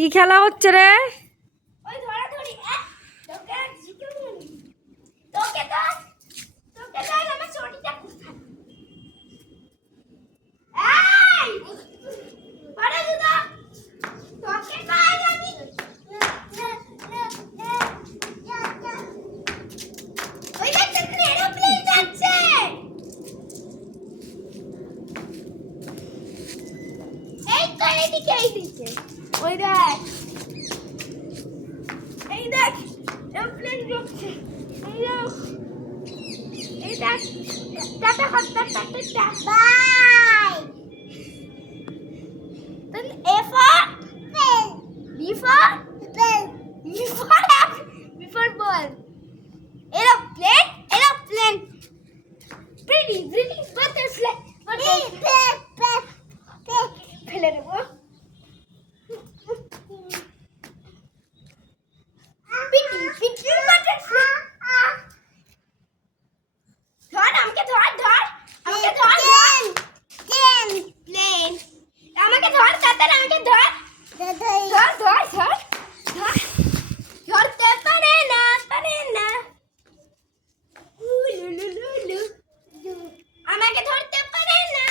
কি খেলা হচ্ছে রে? ওই ধরাধরি ওই দেখ। এই দেখ এমপ্লেন ঢুকছে। এই দেখ। এই দেখ। টাটা হাত tata tata bye then A for pen B for pen B for B for ball তাড়াতাড়ি আমাকে ধর। ধর ধর ধর ধরতে পারে না পারে না। আমাকে ধরতে পারে না